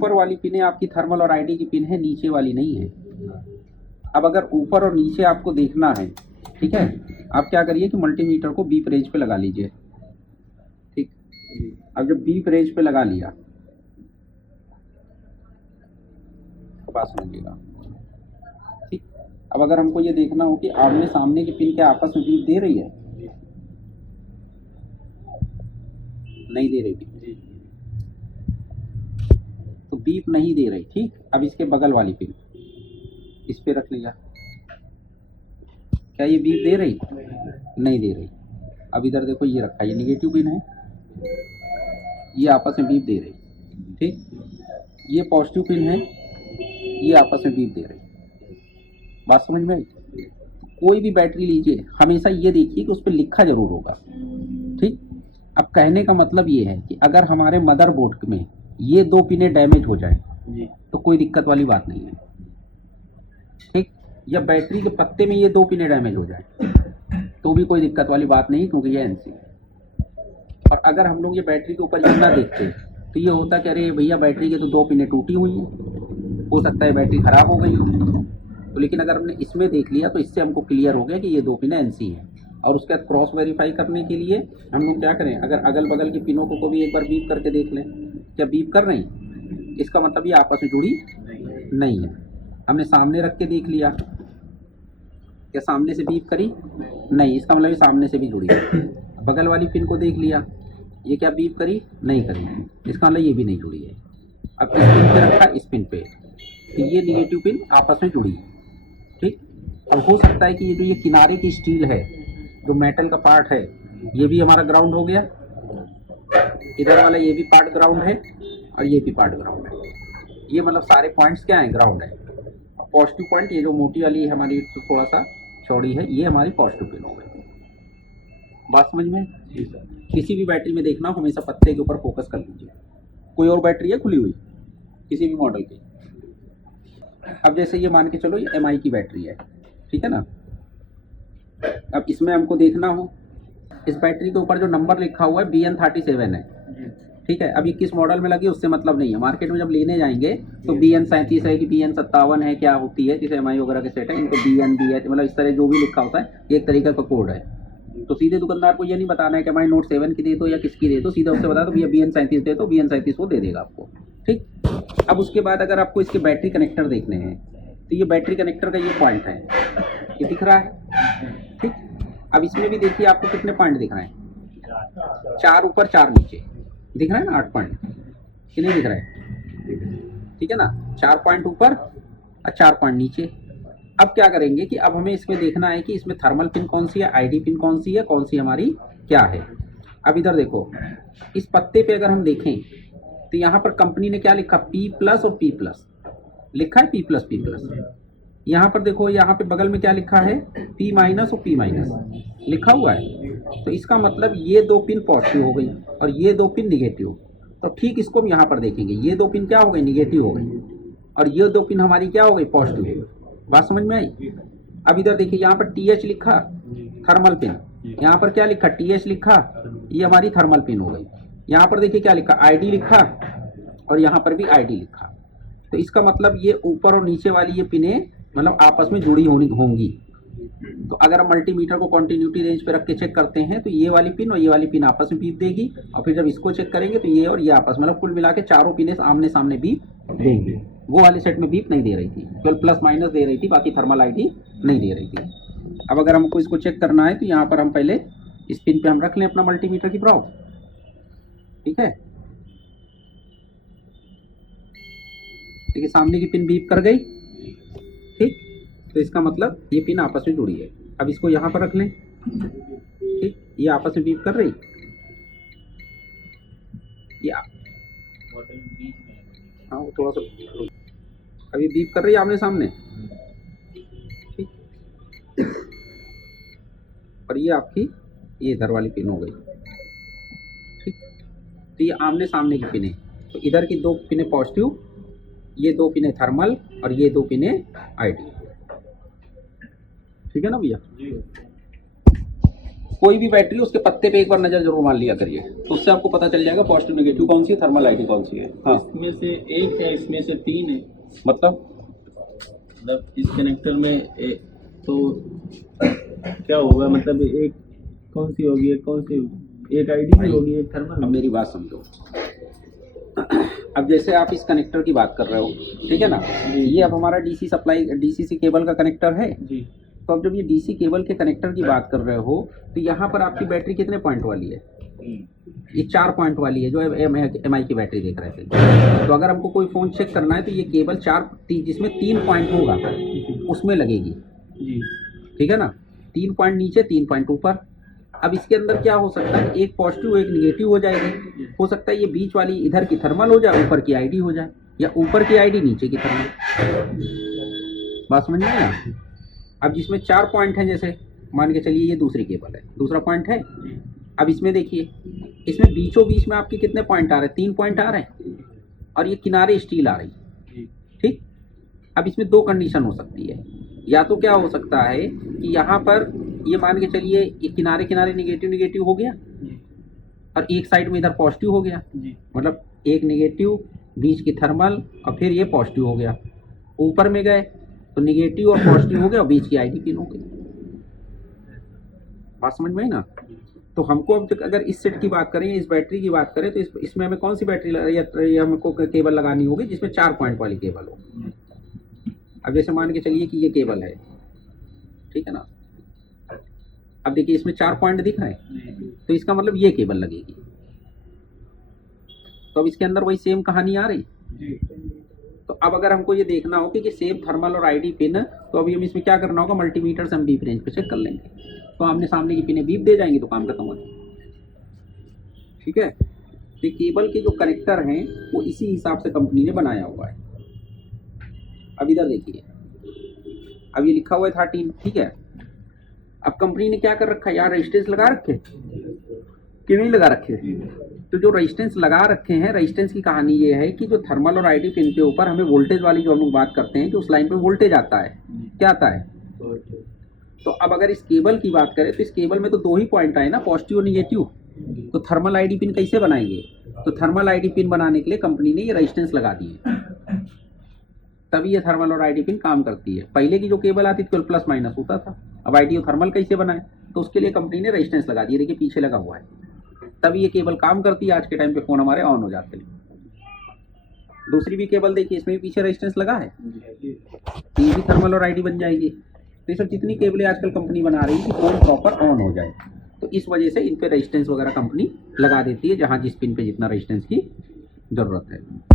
ऊपर वाली पिनें आपकी थर्मल और आईडी की पिन है, नीचे वाली नहीं है। अब अगर ऊपर और नीचे आपको देखना है, ठीक है, आप क्या करिए कि मल्टीमीटर को बीप रेंज पे लगा लीजिए। ठीक, अब जब बीप रेंज पे लगा लिया, बात समझिएगा। ठीक, अब अगर हमको ये देखना हो कि आमने सामने की पिन क्या आपस में बीप दे रही है, नहीं दे रही बीप, तो बीप नहीं दे रही। ठीक, अब इसके बगल वाली पिन इस पे रख लिया, क्या ये बीप दे रही? नहीं दे रही। अब इधर देखो ये रखा, ये निगेटिव पिन है, ये आपस में बीप दे रही। ठीक, ये पॉजिटिव पिन है, ये आपस में बीप दे रही। बात समझ में आई? कोई भी बैटरी लीजिए, हमेशा ये देखिए कि उस पर लिखा जरूर होगा। ठीक, अब कहने का मतलब ये है कि अगर हमारे मदरबोर्ड में ये दो पिनें डैमेज हो जाए तो कोई दिक्कत वाली बात नहीं है। ठीक, या बैटरी के पत्ते में ये दो पिनें डैमेज हो जाए तो भी कोई दिक्कत वाली बात नहीं, क्योंकि ये एनसी है। और अगर हम लोग ये बैटरी के ऊपर ये ना देखते तो ये होता कि अरे भैया बैटरी के तो दो पिनें टूटी हुई हैं, हो सकता है बैटरी खराब हो गई हो। तो लेकिन अगर हमने इसमें देख लिया तो इससे हमको क्लियर हो गया कि ये दो पिनें एनसी हैं। और उसके बाद क्रॉस वेरीफाई करने के लिए हम लोग क्या करें, अगर अगल बगल की पिनों को भी एक बार बीप करके देख लें, क्या बीप कर रही, इसका मतलब ये आपस में जुड़ी नहीं है। हमने सामने रख के देख लिया, क्या सामने से बीप करी? नहीं, इसका मतलब ये सामने से भी जुड़ी है। बगल वाली पिन को देख लिया, ये क्या बीप करी? नहीं करी, इसका मतलब ये भी नहीं जुड़ी है। अब इस पिन पे रखा, इस पिन पे, तो ये निगेटिव पिन आपस में जुड़ी। ठीक, अब हो सकता है कि ये जो ये किनारे की स्टील है, जो मेटल का पार्ट है, ये भी हमारा ग्राउंड हो गया, इधर वाला ये भी पार्ट ग्राउंड है और ये भी पार्ट ग्राउंड है। ये मतलब सारे पॉइंट्स क्या हैं? ग्राउंड है। पॉजिटिव पॉइंट ये जो मोटी वाली हमारी तो थोड़ा सा चौड़ी है, ये हमारी पॉजिटिव पिन हो गई। बात समझ में? किसी भी बैटरी में देखना हमेशा पत्ते के ऊपर फोकस कर लीजिए। कोई और बैटरी है खुली हुई किसी भी मॉडल की, अब जैसे ये मान के चलो ये एमआई की बैटरी है, ठीक है ना। अब इसमें हमको देखना हो, इस बैटरी के ऊपर जो नंबर लिखा हुआ है BN37 है, ठीक है। अब ये किस मॉडल में लगी उससे मतलब नहीं है, मार्केट में जब लेने जाएंगे तो BN37 है कि BN57 है, क्या होती है, जैसे एमआई वगैरह के सेट है, इनको BN BH मतलब इस तरह जो भी लिखा होता है एक तरीका का कोड है। तो सीधे दुकानदार को ये नहीं बताना है कि एमआई नोट 7 की दे दो या किसकी दे दो, सीधा उससे बता दो भैया BN37 दे दो, BN37 वो दे देगा आपको। ठीक, अब उसके बाद अगर आपको इसके बैटरी कनेक्टर देखने हैं तो ये बैटरी कनेक्टर का ये पॉइंट है, ये दिख रहा है। ठीक, अब इसमें भी देखिए आपको कितने पॉइंट दिख रहे हैं, 4 ऊपर 4 नीचे, दिख रहा है ना 8 पॉइंट कि नहीं दिख रहा है? ठीक है ना, 4 पॉइंट ऊपर और 4 पॉइंट नीचे। अब क्या करेंगे कि अब हमें इसमें देखना है कि इसमें थर्मल पिन कौन सी है, आईडी पिन कौन सी है, कौन सी हमारी क्या है। अब इधर देखो, इस पत्ते पे अगर हम देखें तो यहाँ पर कंपनी ने क्या लिखा, P+ और P+ लिखा है, P+, यहाँ पर देखो, यहाँ पे बगल में क्या लिखा है, P- और P- लिखा हुआ है। तो इसका मतलब ये दो पिन पॉजिटिव हो गई और ये दो पिन निगेटिव। तो ठीक इसको हम यहाँ पर देखेंगे, ये दो पिन क्या हो गई, निगेटिव हो गई, और ये दो पिन हमारी क्या हो गई, पॉजिटिव। बात समझ में आई? अब इधर देखिए, यहाँ पर TH लिखा, थर्मल पिन, यहाँ पर क्या लिखा, TH लिखा, ये हमारी थर्मल पिन हो गई। यहाँ पर देखिए क्या लिखा, ID लिखा, और यहाँ पर भी ID लिखा। तो इसका मतलब ये ऊपर और नीचे वाली ये पिनें मतलब आपस में जुड़ी होंगी। तो अगर हम मल्टीमीटर को कंटिन्यूटी रेंज पे रख के चेक करते हैं तो ये वाली पिन और ये वाली पिन आपस में बीप देगी, और फिर जब इसको चेक करेंगे तो ये और ये आपस मतलब कुल मिला के चारों पिनें आमने सामने बीप देंगी। वो वाले सेट में बीप नहीं दे रही थी, केवल प्लस- दे रही थी, बाकी थर्मल आईडी नहीं दे रही थी। अब अगर हमको इसको चेक करना है तो यहाँ पर हम पहले इस पिन पे हम रख लें अपना मल्टीमीटर की प्रोब, ठीक है। देखिए सामने की पिन बीप कर गई, ठीक, तो इसका मतलब ये पिन आपस में जुड़ी है। अब इसको यहाँ पर रख लें, ठीक, ये आपस में बीप कर रही, ये हाँ वो थोड़ा सा अभी बीप कर रही है आमने सामने, ठीक, और ये आपकी ये इधर वाली पिन हो गई, ठीक। तो ये आमने सामने की पिन है, तो इधर की दो पिनें पॉजिटिव, ये दो पिनें थर्मल और ये दो पिनें आईडी, ठीक है ना भैया। कोई भी बैटरी उसके पत्ते पे एक बार नजर जरूर मार लिया करिए, तो उससे आपको पता चल जाएगा पॉजिटिव नेगेटिव कौन सी है, थर्मल आईडी कौन सी है। हाँ, इसमें से एक है, इसमें से 3 है। मतलब इस कनेक्टर में तो क्या होगा, मतलब एक कौन सी होगी, एक कौन सी, एक आईडी भी होगी, एक थर्मल। अब मेरी बात समझो। अब जैसे आप इस कनेक्टर की बात कर रहे हो, ठीक है ना, ये अब हमारा डीसी सप्लाई डीसीसी केबल का कनेक्टर है जी। तो अब जब ये डीसी केबल के कनेक्टर की बात कर रहे हो तो यहाँ पर आपकी बैटरी कितने पॉइंट वाली है? ये 4 पॉइंट वाली है जो एमआई की बैटरी देख रहे थे। तो अगर हमको कोई फ़ोन चेक करना है तो ये केबल 4 जिसमें 3 पॉइंट होगा उसमें लगेगी जी। ठीक है ना, 3 पॉइंट नीचे 3 पॉइंट ऊपर। अब इसके अंदर क्या हो सकता है, एक पॉजिटिव एक निगेटिव हो जाएगी। हो सकता है ये बीच वाली इधर की थर्मल हो जाए, ऊपर की आईडी हो जाए, या ऊपर की आईडी नीचे की थर्मल। बात समझ में आया ना? अब जिसमें 4 पॉइंट हैं, जैसे मान के चलिए ये दूसरी केबल है, दूसरा पॉइंट है। अब इसमें देखिए, इसमें बीचों बीच में आपके कितने पॉइंट आ रहे हैं? 3 पॉइंट आ रहे हैं, और ये किनारे स्टील आ रही, ठीक। अब इसमें 2 कंडीशन हो सकती है, या तो क्या हो सकता है कि यहाँ पर ये मान के चलिए ये किनारे किनारे निगेटिव निगेटिव हो गया और एक साइड में इधर पॉजिटिव हो गया, मतलब एक निगेटिव बीच की थर्मल और फिर ये पॉजिटिव हो गया। ऊपर में गए तो निगेटिव और पॉजिटिव हो गया और बीच की आईडी पिन हो गई। बात समझ में आई ना? तो हमको अब अगर इस सेट की बात करें, इस बैटरी की बात करें, तो इसमें हमें कौन सी बैटरी या हमको केबल लगानी होगी जिसमें 4 पॉइंट वाली केबल हो। अब जैसे मान के चलिए कि ये केबल है, ठीक है ना। अब देखिए इसमें 4 पॉइंट दिख रहे हैं, तो इसका मतलब ये केबल लगेगी। तो अब इसके अंदर वही सेम कहानी आ रही। तो अब अगर हमको ये देखना हो कि सेम थर्मल और आईडी पिन, तो अभी हम इसमें क्या करना होगा, मल्टीमीटर से हम बीप रेंज पे चेक कर लेंगे, तो आमने सामने की पिने बीप दे जाएंगी तो काम खत्म हो जाएगा। ठीक है, तो केबल के जो कनेक्टर हैं वो इसी हिसाब से कंपनी ने बनाया हुआ है। अब इधर देखिए, अब ये लिखा हुआ है 13, ठीक है। अब कंपनी ने क्या कर रखा है, यार रेजिस्टेंस लगा रखे कि नहीं लगा रखे? तो जो रेजिस्टेंस लगा रखे हैं, रेजिस्टेंस की कहानी ये है कि जो थर्मल और आईडी पिन के ऊपर हमें वोल्टेज वाली जो हम लोग बात करते हैं कि उस लाइन पे वोल्टेज आता है, क्या आता है? तो अब अगर इस केबल की बात करें तो इस केबल में तो 2 ही पॉइंट आए ना, पॉजिटिव और निगेटिव। तो थर्मल आईडी पिन कैसे बनाएंगे? तो थर्मल आईडी पिन बनाने के लिए कंपनी ने ये रेजिस्टेंस लगा दिए, तभी ये थर्मल और आईडी पिन काम करती है। पहले की जो केबल आती थी प्लस माइनस होता था, अब आईडी और थर्मल कैसे बनाए? तो उसके लिए कंपनी ने रेजिस्टेंस लगा दिए, देखिए पीछे लगा हुआ है, तभी ये केबल काम करती है। आज के टाइम पे फोन हमारे ऑन हो जाते हैं। दूसरी भी केबल देखिए, इसमें भी पीछे रेजिस्टेंस लगा है, ये भी थर्मल और आईडी बन जाएगी। तो ये सब जितनी केबलें आजकल कंपनी बना रही है कि फोन प्रॉपर ऑन हो जाए, तो इस वजह से इन पे रेजिस्टेंस वगैरह कंपनी लगा देती है, जहाँ जिस पिन पे जितना रेजिस्टेंस की जरूरत है।